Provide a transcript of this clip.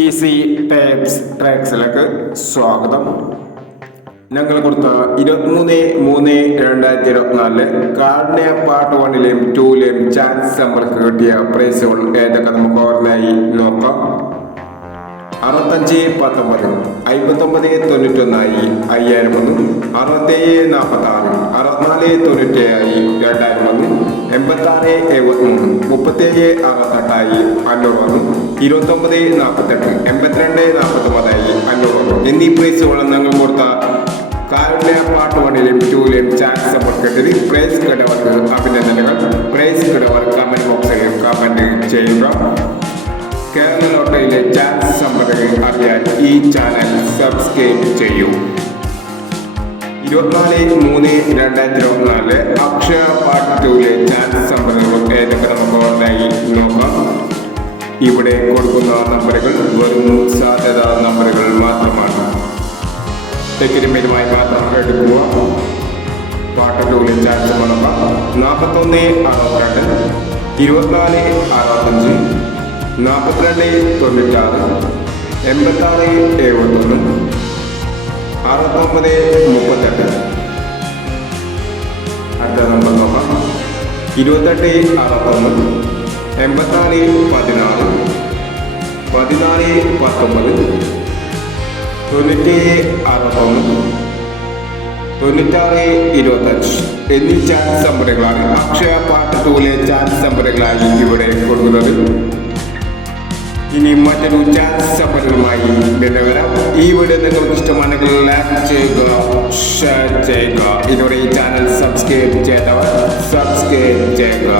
Easy tapes ട്രാക്സിലേക്ക് സ്വാഗതം. ഞങ്ങൾ കൊടുത്ത 23/3/2024 കാർഡിനെ പാർട്ട് 1-ലെയും 2-ലെയും ചാൻസ് നമ്പർക്ക് കിട്ടിയ പ്രൈസുകൾ ഏതൊക്കെ നമുക്ക് ഓർമ്മയായി നോക്കാം. 65-19, 59-91 5001, 67-46, 64-97 2001, 86-73, 37-68 501, 29-48, 82-49 501 എന്നീ പ്രൈസുകൾ ഞങ്ങൾ കൊടുത്ത കാർഡിനെ പാർട്ട് 1-ലെയും 2-ലെയും ചാൻസ് നമ്പർ കിട്ടിയത്. പ്രൈസ് കേട്ടവർക്ക് അഭിനന്ദനങ്ങൾ. പ്രൈസ് കേട്ടവർ കമന്റ് ബോക്സിൽ കമന്റ് ചെയ്യുക. കേരള ലോട്ടറിയിലെ ചാൻസ് നമ്പറുകൾ അറിയാൻ ഈ ചാനൽ സബ്സ്ക്രൈബ് ചെയ്യൂ. 24/3/2024 അക്ഷയ പാർട്ട് 2-ലെ ചാൻസ് നമ്പറുകൾ ഏതൊക്കെ നമുക്ക് ഓൺലൈൻ നോക്കാം. ഇവിടെ കൊടുക്കുന്ന നമ്പറുകൾ വെറും സാധ്യതാ നമ്പറുകൾ മാത്രമാണ്. ടിക്കറ്റുമായി മാത്രം എടുക്കുക. പാർട്ട് 2-ലെ ചാൻസ് നോക്കാം. 41-62, 24-65, 42-96, 86-71, 69-38. അടുത്ത നമ്പർ നോക്കാം. 28-61, 84-16, 14-19, 97-61, 96-25 എന്നീ ചാൻസ് നമ്പറുകളാണ് അക്ഷയ പാർട്ട് 2-ലെ ചാൻസ് നമ്പറുകളായി ഇവിടെ കൊടുക്കുന്നത്. ഇനി മറ്റൊരു ചാൻസ് നമ്പറുമായി വരാം. ഈ വീഡിയോ നിങ്ങൾക്ക് ഇഷ്ടമാണെങ്കിൽ ലൈക്ക് ചെയ്യുക, ഷെയർ ചെയ്യുക. ഇതുവരെ ഈ ചാനൽ സബ്സ്ക്രൈബ് ചെയ്തവർ സബ്സ്ക്രൈബ് ചെയ്യുക.